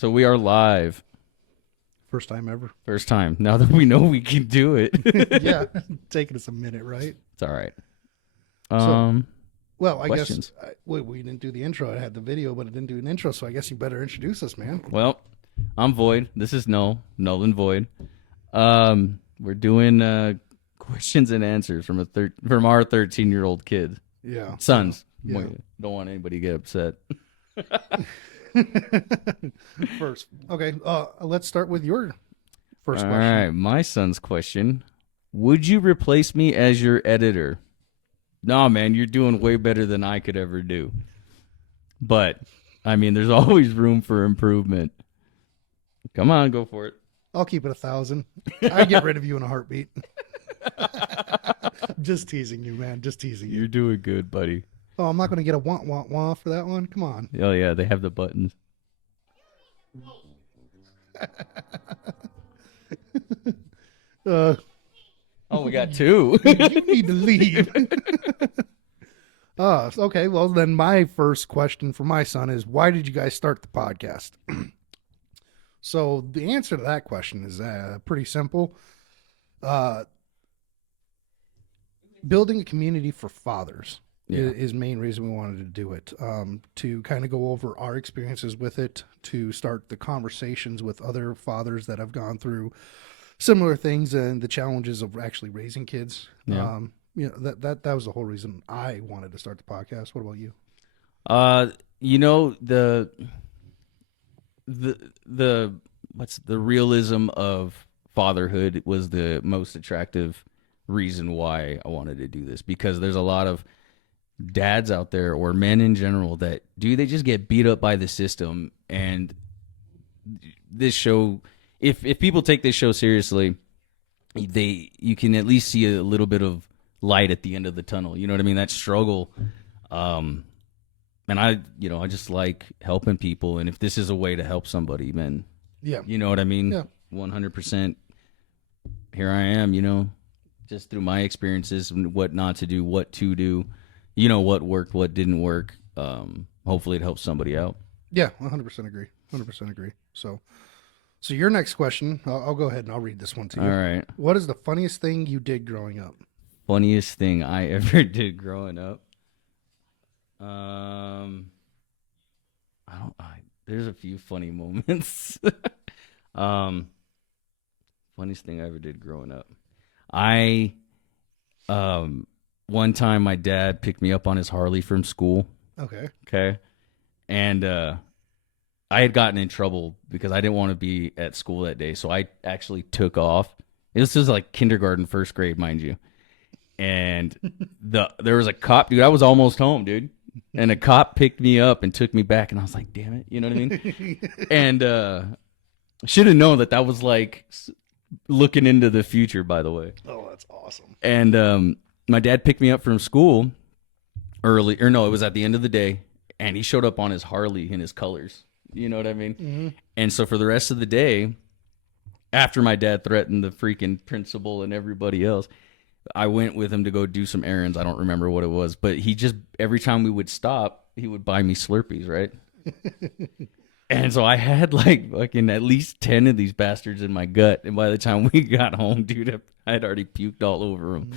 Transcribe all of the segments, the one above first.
So we are live. First time ever. First time. Now that we know we can do it. Yeah, taking us a minute, right? It's all right. Well, I Questions? guess we didn't do the intro. I had the video, but it didn't do an intro, so I guess you better introduce us, man. Well, I'm Void. This is Null and Void. We're doing questions and answers from our 13-year-old kid. Yeah. Sons. Yeah. Don't want anybody to get upset. First, okay. Let's start with your first All question. right, my son's question. Would you replace me as your editor? No, man, you're doing way better than I could ever do. But, I mean, there's always room for improvement. Come on, go for it. I'll keep it 1,000. I'd get rid of you in a heartbeat. Just teasing you, man. Just teasing you. You're doing good, buddy. Oh, I'm not going to get a wah for that one. Come on. Oh, yeah, they have the buttons. Oh, we got two. You need to leave. Okay. Well, then my first question for my son is, why did you guys start the podcast? So the answer to that question is pretty simple. Building a community for fathers is main reason we wanted to do it. To kind of go over our experiences with it, to start the conversations with other fathers that have gone through similar things and the challenges of actually raising kids. Yeah. That was the whole reason I wanted to start the podcast. What about you? The what's the realism of fatherhood was the most attractive reason why I wanted to do this, because there's a lot of dads out there, or men in general, that they just get beat up by the system. And this show, if people take this show seriously, you can at least see a little bit of light at the end of the tunnel. You know what I mean? That struggle. And I just like helping people. And if this is a way to help somebody, then, Yeah. you know what I mean? Yeah. 100%. Here I am, just through my experiences and what not to do, what to do, what worked, what didn't work. Hopefully it helps somebody out. Yeah, 100% agree. 100% agree. So your next question, I'll go ahead and I'll read this one to you. All right. What is the funniest thing you did growing up? Funniest thing I ever did growing up. There's a few funny moments. Funniest thing I ever did growing up. One time my dad picked me up on his Harley from school. Okay. And I had gotten in trouble because I didn't want to be at school that day. So I actually took off. This was like kindergarten, first grade, mind you. And there was a cop, dude. I was almost home, dude. And a cop picked me up and took me back. And I was like, damn it. You know what I mean? And should have known that was like looking into the future, by the way. Oh, that's awesome. And my dad picked me up from school early. Or no, it was at the end of the day. And he showed up on his Harley in his colors. You know what I mean? Mm-hmm. And so for the rest of the day, after my dad threatened the freaking principal and everybody else, I went with him to go do some errands. I don't remember what it was, but he just, every time we would stop, he would buy me Slurpees, right? And so I had like fucking at least 10 of these bastards in my gut. And by the time we got home, dude, I had already puked all over them.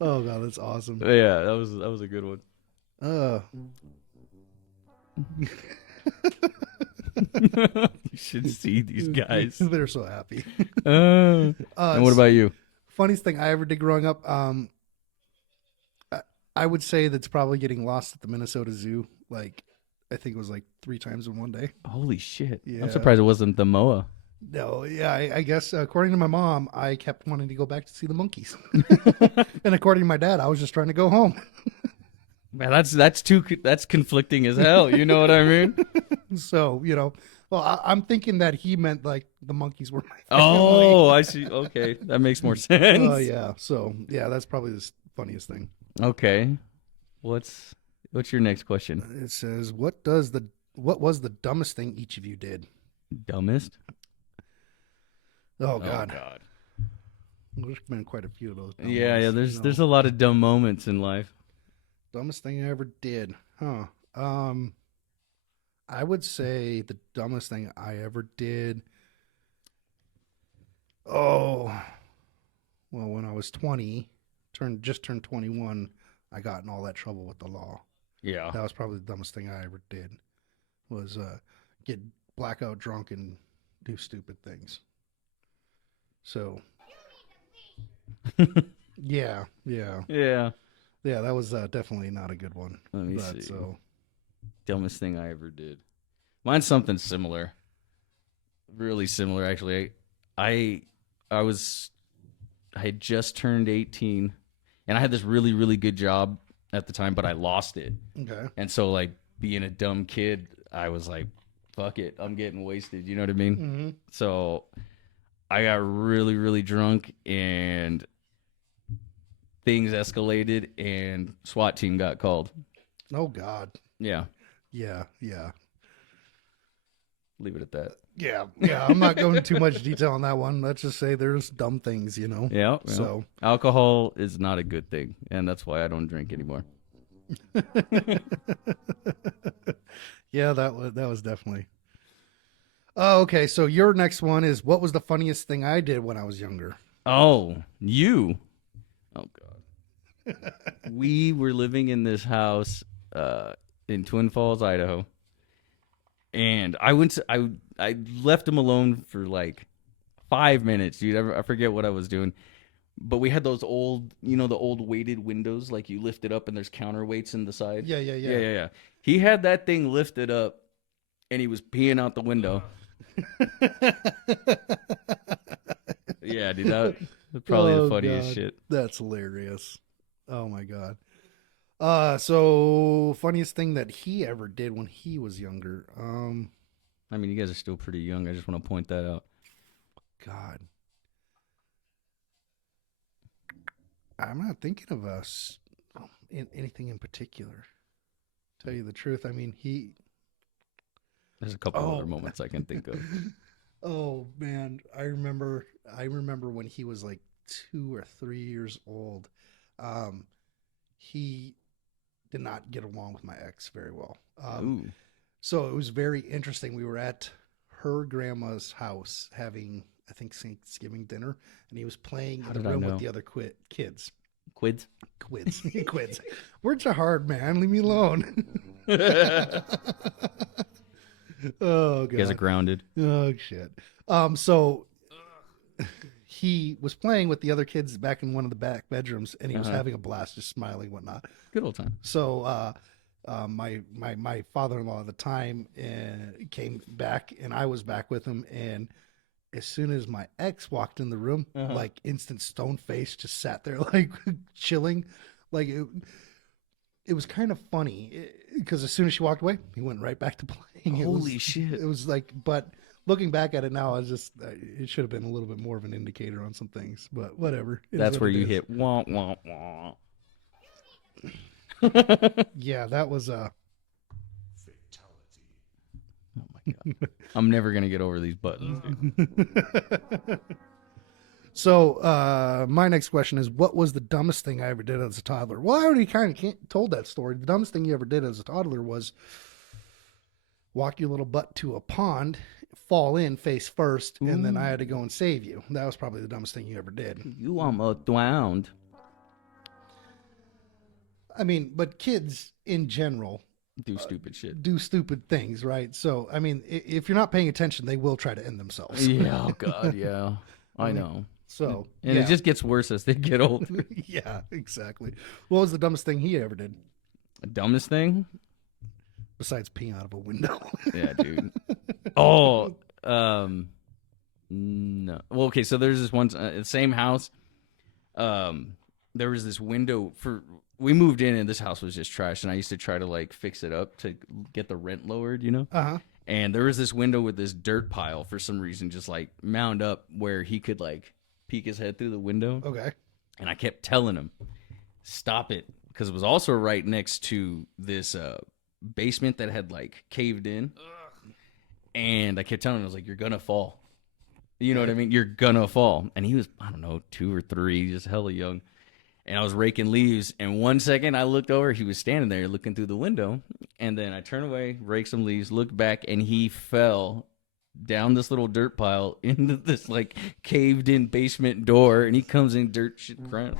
Oh, God, that's awesome. Yeah, that was a good one. You should see these guys. They're so happy. And what about you? Funniest thing I ever did growing up, I would say that's probably getting lost at the Minnesota Zoo. Like, I think it was like 3 times in one day. Holy shit. Yeah. I'm surprised it wasn't the MOA. No, yeah, I guess according to my mom, I kept wanting to go back to see the monkeys. And according to my dad, I was just trying to go home. Man, that's conflicting as hell. You know what I mean? So, well, I'm thinking that he meant like the monkeys were my Oh, I see. Okay, that makes more sense. Oh, yeah. So, yeah, that's probably the funniest thing. Okay, what's your next question? It says, what was the dumbest thing each of you did? Dumbest? Oh, God. Oh, God. There's been quite a few of those. Yeah. There's a lot of dumb moments in life. Dumbest thing I ever did, huh? I would say the dumbest thing I ever did. Oh, well, when I was 20, turned 21, I got in all that trouble with the law. Yeah. That was probably the dumbest thing I ever did. Was get blackout drunk and do stupid things. So, yeah, yeah, Yeah. yeah. That was definitely not a good one. Let me But see. so, Dumbest thing I ever did. Mine's something similar. Really similar, actually. I I was I had just turned 18, and I had this really really good job at the time, but I lost it. okay, And so, like, being a dumb kid, I was like, "Fuck it, I'm getting wasted." You know what I mean? mm-hmm. So I got really really drunk, and things escalated, and SWAT team got called. Oh God, Yeah, yeah, yeah. leave it at that. Yeah, yeah. I'm not going into too much detail on that one. Let's just say there's dumb things, Yeah. So, Alcohol is not a good thing, and that's why I don't drink anymore. yeah, that was definitely. Oh, okay. So your next one is what was the funniest thing I did when I was younger? Oh, you. Oh God. We were living in this house in Twin Falls, Idaho, and I left him alone for like 5 minutes, dude. I forget what I was doing, but we had those old, the old weighted windows, like you lift it up and there's counterweights in the side. Yeah, yeah, yeah. Yeah. He had that thing lifted up, and he was peeing out the window. Yeah, dude, that was probably Oh, the funniest God. shit. That's hilarious. Oh my God. So funniest thing that he ever did when he was younger. I mean, you guys are still pretty young. I just want to point that out. God. I'm not thinking of us in anything in particular. Tell you the truth, I mean There's a couple Oh. other moments I can think of. Oh man, I remember when he was like 2 or 3 years old. He did not get along with my ex very well. Ooh. So it was very interesting. We were at her grandma's house having, I think, Thanksgiving dinner, and he was playing How in the did I room know? with the other kids. Quids? Quids. Words are hard, man. Leave me alone. Oh god. You guys are grounded. Oh shit. So he was playing with the other kids back in one of the back bedrooms, and he was having a blast, just smiling, and whatnot. Good old time. So my father-in-law at the time came back, and I was back with him. And as soon as my ex walked in the room, like instant stone face, just sat there like chilling, like it was kind of funny because as soon as she walked away, he went right back to playing. Holy shit. It was like, but looking back at it now, it should have been a little bit more of an indicator on some things, but whatever. It is That's what where it you is. hit wah, wah, wah. Yeah, that was Oh my God. I'm never going to get over these buttons, dude. So, my next question is, what was the dumbest thing I ever did as a toddler? Well, I already kind of told that story. The dumbest thing you ever did as a toddler was walk your little butt to a pond, fall in face first, and then I had to go and save you. That was probably the dumbest thing you ever did. You almost drowned. I mean, but kids in general Do stupid shit. do stupid things, right? So, I mean, if you're not paying attention, they will try to end themselves. Yeah, oh God, yeah. I know. So, And yeah. it just gets worse as they get older. Yeah, exactly. What was the dumbest thing he ever did Dumbest thing? besides peeing out of a window? Yeah, dude. Oh, no. Well, okay, so there's this one, same house. There was this window we moved in and this house was just trash, and I used to try to like fix it up to get the rent lowered, Uh-huh. And there was this window with this dirt pile for some reason just like mound up where he could like peek his head through the window. Okay. And I kept telling him, stop it, because it was also right next to this basement that had like caved in. And I kept telling him, I was like, you're gonna fall. You know what I mean? You're gonna fall. And he was, I don't know, 2 or 3, just hella young. and I was raking leaves. And 1 second I looked over, he was standing there looking through the window. And then I turned away, raked some leaves, looked back, and he fell down this little dirt pile into this like caved in basement door. And he comes in dirt shit crying.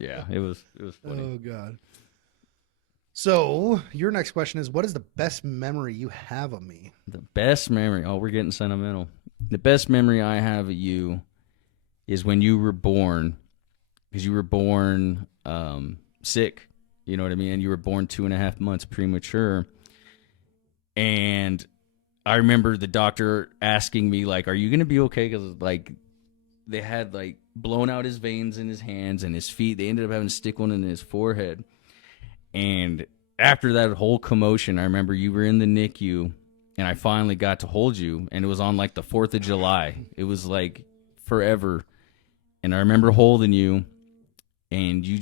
Yeah, it was funny. Oh God. So your next question is, what is the best memory you have of me? The best memory. Oh, we're getting sentimental. The best memory I have of you is when you were born, because you were born sick. You know what I mean? And you were born 2.5 months premature. And I remember the doctor asking me, like, "Are you gonna be okay?" Because like they had like blown out his veins in his hands and his feet. They ended up having to stick one in his forehead. And after that whole commotion, I remember you were in the NICU, and I finally got to hold you, and it was on like the 4th of July. It was like forever. And I remember holding you, and you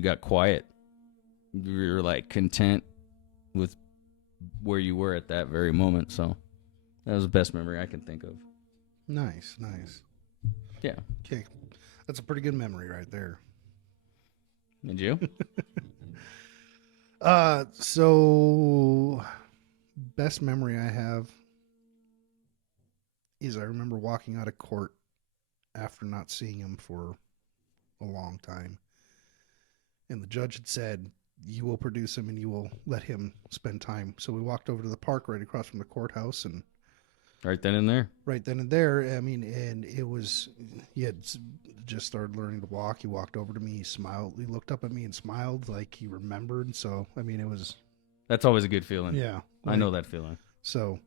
got quiet. You were like content with where you were at that very moment. So that was the best memory I can think of. Nice. Yeah. Okay. That's a pretty good memory right there. And you? So best memory I have is I remember walking out of court after not seeing him for a long time. And the judge had said, "You will produce him and you will let him spend time." So we walked over to the park right across from the courthouse, and Right then and there. right then and there, I mean, and it was, he had just started learning to walk. He walked over to me, he smiled, he looked up at me and smiled like he remembered. So, I mean, it was, That's always a good feeling. yeah. I know that feeling. So,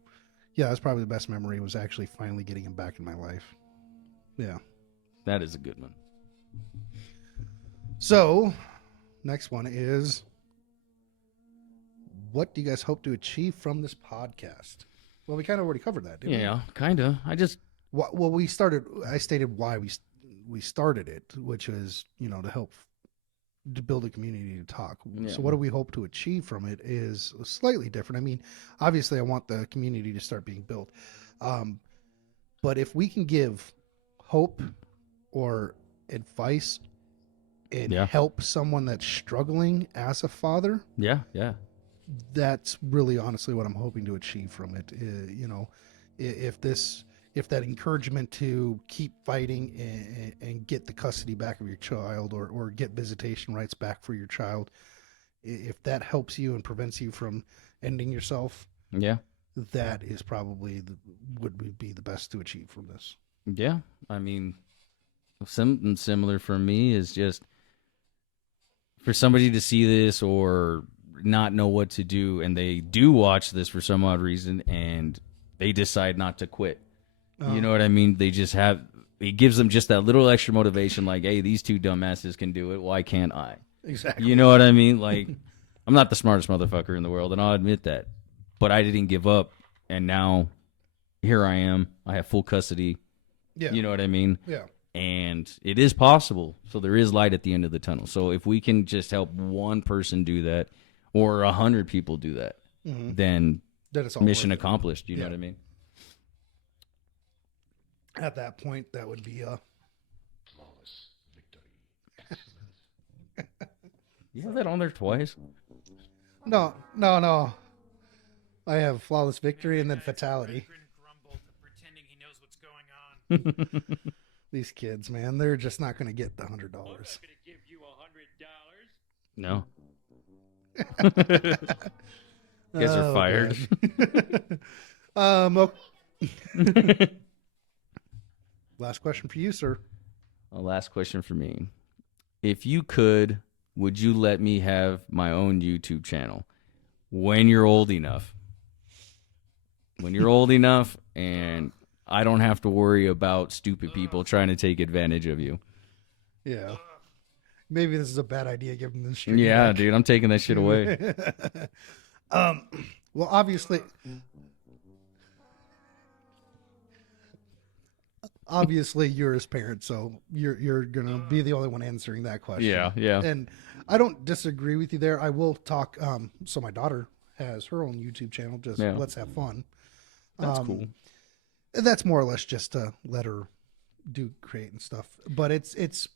yeah, that's probably the best memory, was actually finally getting him back in my life. Yeah. That is a good one. So, next one is, what do you guys hope to achieve from this podcast? Well, we kind of already covered that, didn't we? Yeah, kind of. Well, I stated why we started it, which is, to help to build a community to talk. Yeah. So what do we hope to achieve from it is slightly different. I mean, obviously I want the community to start being built. But if we can give hope or advice and help someone that's struggling as a father, Yeah. that's really honestly what I'm hoping to achieve from it. If that encouragement to keep fighting and get the custody back of your child, or get visitation rights back for your child, if that helps you and prevents you from ending yourself, Yeah. that is probably would be the best to achieve from this. Yeah. I mean, something similar for me is just for somebody to see this or not know what to do, and they do watch this for some odd reason and they decide not to quit. You know what I mean? They just it gives them just that little extra motivation, like, hey, these two dumbasses can do it. Why can't I? Exactly. You know what I mean? Like, I'm not the smartest motherfucker in the world, and I'll admit that. But I didn't give up, and now here I am. I have full custody. Yeah. You know what I mean? Yeah. And it is possible. So there is light at the end of the tunnel. So if we can just help one person do that, or 100 people do that, then it's all mission worth it. accomplished. You know what I mean? At that point, that would be a flawless victory. You have that on there twice? no. I have flawless victory and then fatality. Grumble, pretending he knows what's going on. These kids, man, they're just not going to get the $100. I'm not going to give you $100. No. You guys are fired. Okay. Last question for you, sir. Last question for me. If you could, would you let me have my own YouTube channel when you're old enough? When you're old enough and I don't have to worry about stupid people trying to take advantage of you. Yeah. Maybe this is a bad idea, given this shit. Yeah, dude, I'm taking that shit away. Well, obviously you're his parent, so you're gonna be the only one answering that question. Yeah. And I don't disagree with you there. I will talk. So my daughter has her own YouTube channel. Just let's have fun. That's cool. And that's more or less just to let her do create and stuff, but it's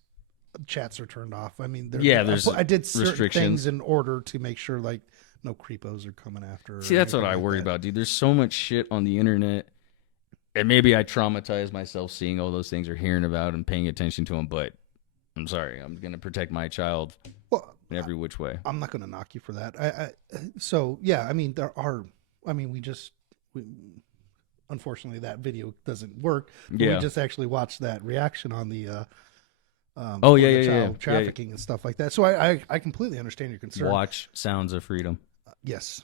chats are turned off. I mean, there's I did certain restrictions things in order to make sure like no creepos are coming after. See, that's what I worry about, dude. There's so much shit on the internet, and maybe I traumatize myself seeing all those things or hearing about and paying attention to them. But I'm sorry, I'm gonna protect my child in every which way. I'm not gonna knock you for that. So yeah, I mean we unfortunately that video doesn't work. But we just actually watched that reaction on the child trafficking and stuff like that. So I completely understand your concern. Watch Sounds of Freedom. Yes.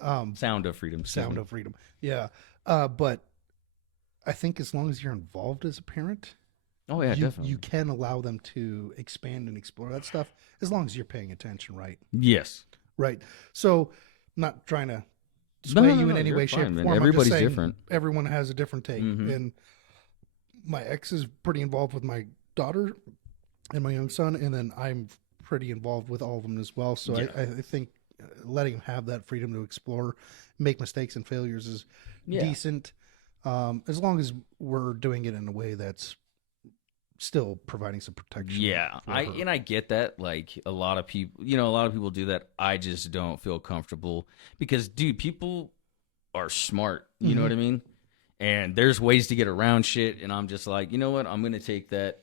Sound of Freedom. Sound of Freedom. Yeah. But I think as long as you're involved as a parent, definitely. You can allow them to expand and explore that stuff as long as you're paying attention, right? Yes. Right. So I'm not trying to sway you in any way, shape, or form. Everybody's different. Everyone has a different take. Mm-hmm. And my ex is pretty involved with my daughter and my young son, and then I'm pretty involved with all of them as well. So I think letting them have that freedom to explore, make mistakes and failures is decent, as long as we're doing it in a way that's still providing some protection. Yeah, I get that. Like a lot of people do that. I just don't feel comfortable because, dude, people are smart. You know what I mean? And there's ways to get around shit. And I'm just like, you know what? I'm going to take that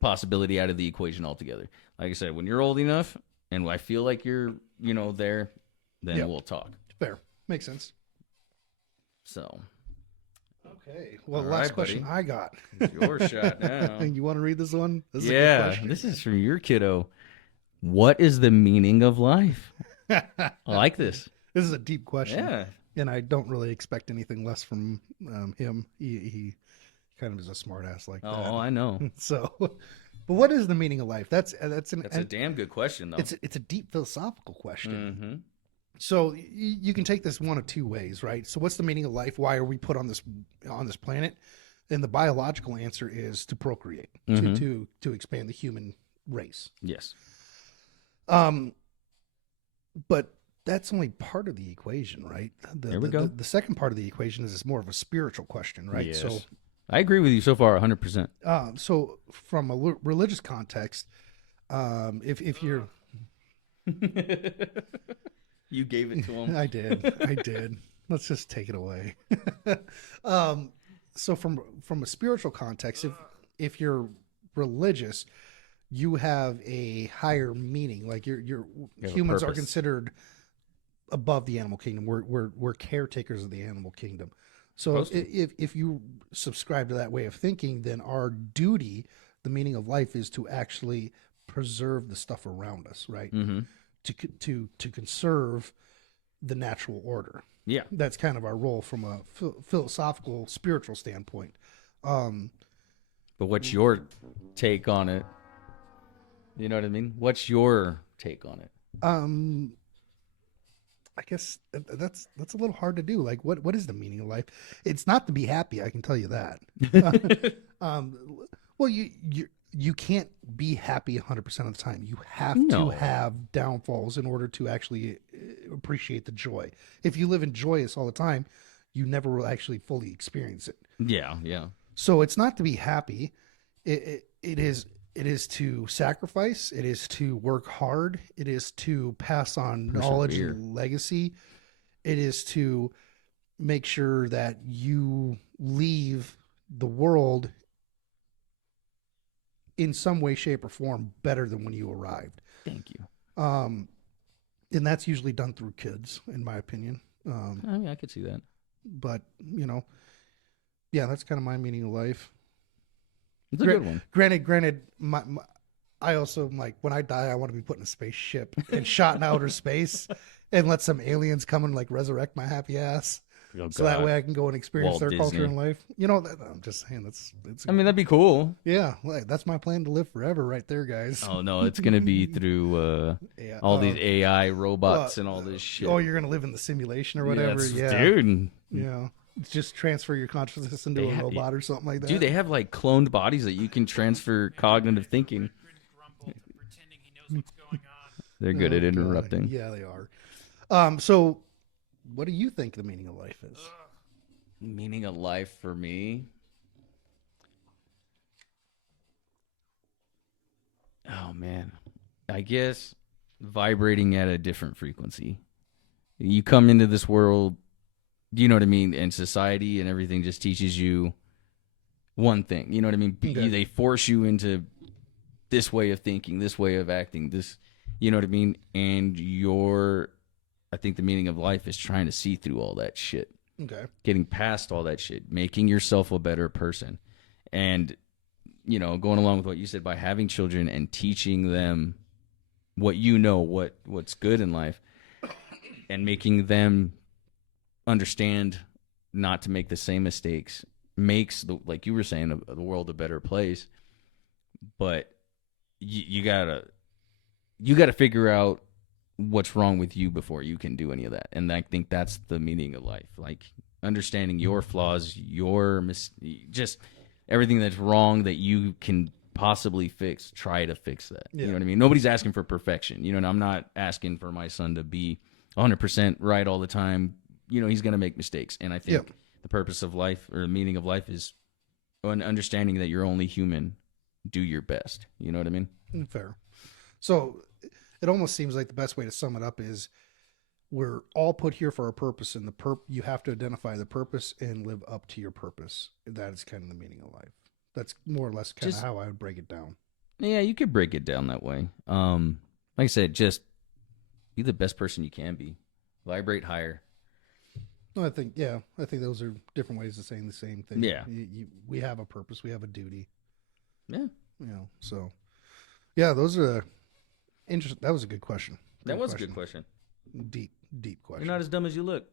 possibility out of the equation altogether. Like I said, when you're old enough and I feel like you're, there, then we'll talk. Fair. Makes sense. So. Okay. Well, All last right, question buddy. I got. It's your shot now. You want to read this one? This is a good Yeah, question. this is from your kiddo. What is the meaning of life? I like this. This is a deep question. Yeah. And I don't really expect anything less from him. He kind of is a smart ass like that. Oh, I know. So, but what is the meaning of life? That's a damn good question, though. It's a deep philosophical question. Mm-hmm. So you can take this one of two ways, right? So what's the meaning of life? Why are we put on this planet? And the biological answer is to procreate, to expand the human race. Yes. But that's only part of the equation, right? There we go. The second part of the equation is more of a spiritual question, right? Yes. So I agree with you so far, 100%. So from a religious context, if you're You gave it to him. I did. Let's just take it away. So from a spiritual context, if you're religious, you have a higher meaning. Like your humans are considered above the animal kingdom. We're caretakers of the animal kingdom. So if you subscribe to that way of thinking, then our duty, the meaning of life, is to actually preserve the stuff around us, right? Mm-hmm. To conserve the natural order. Yeah. That's kind of our role from a philosophical, spiritual standpoint. But what's your take on it? You know what I mean? What's your take on it? I guess that's a little hard to do. Like, what is the meaning of life? It's not to be happy. I can tell you that. Well, you can't be happy 100% of the time. You have to have downfalls in order to actually appreciate the joy. If you live in joyous all the time, you never will actually fully experience it. Yeah. So it's not to be happy. It is to sacrifice. It is to work hard. It is to pass on knowledge and legacy. It is to make sure that you leave the world in some way, shape, or form better than when you arrived. Thank you. And that's usually done through kids, in my opinion. I mean, I could see that. But, that's kind of my meaning of life. It's a good one. Granted, I also am like, when I die, I want to be put in a spaceship and shot in outer space and let some aliens come and like resurrect my happy ass. Oh, so that way I can go and experience Walt their Disney. culture and life. I'm just saying I mean, that'd be cool. Yeah, that's my plan to live forever right there, guys. Oh, no, it's going to be through all these AI robots and all this shit. Oh, you're going to live in the simulation or whatever? Yeah. Dude. Yeah. Just transfer your consciousness into a robot or something like that. Dude, they have like cloned bodies that you can transfer cognitive thinking. Pretending he knows what's going on. They're good at interrupting. Yeah, they are. So what do you think the meaning of life is? Meaning of life for me? man, I guess vibrating at a different frequency. You come into this world, you know what I mean, and society and everything just teaches you one thing. You know what I mean? Okay. They force you into this way of thinking, this way of acting, this, you know what I mean? And I think the meaning of life is trying to see through all that shit, Okay. getting past all that shit, making yourself a better person. And, you know, going along with what you said, by having children and teaching them what you know, what's good in life, and making them understand not to make the same mistakes makes, like you were saying, the world a better place. But you gotta figure out what's wrong with you before you can do any of that. And I think that's the meaning of life, like understanding your flaws, just everything that's wrong that you can possibly fix. Try to fix that. Yeah. You know what I mean? Nobody's asking for perfection. You know, and I'm not asking for my son to be 100% right all the time. You know, he's going to make mistakes. And I think the purpose of life, or the meaning of life, is an understanding that you're only human. Do your best. You know what I mean? Fair. So it almost seems like the best way to sum it up is we're all put here for a purpose, and you have to identify the purpose and live up to your purpose. That is kind of the meaning of life. That's more or less kind of how I would break it down. Yeah, you could break it down that way. Like I said, just be the best person you can be. Vibrate higher. I think those are different ways of saying the same thing. Yeah. We have a purpose. We have a duty. Yeah. You know, so yeah, those are interesting. That was a good question. That was a good question. Deep question. You're not as dumb as you look.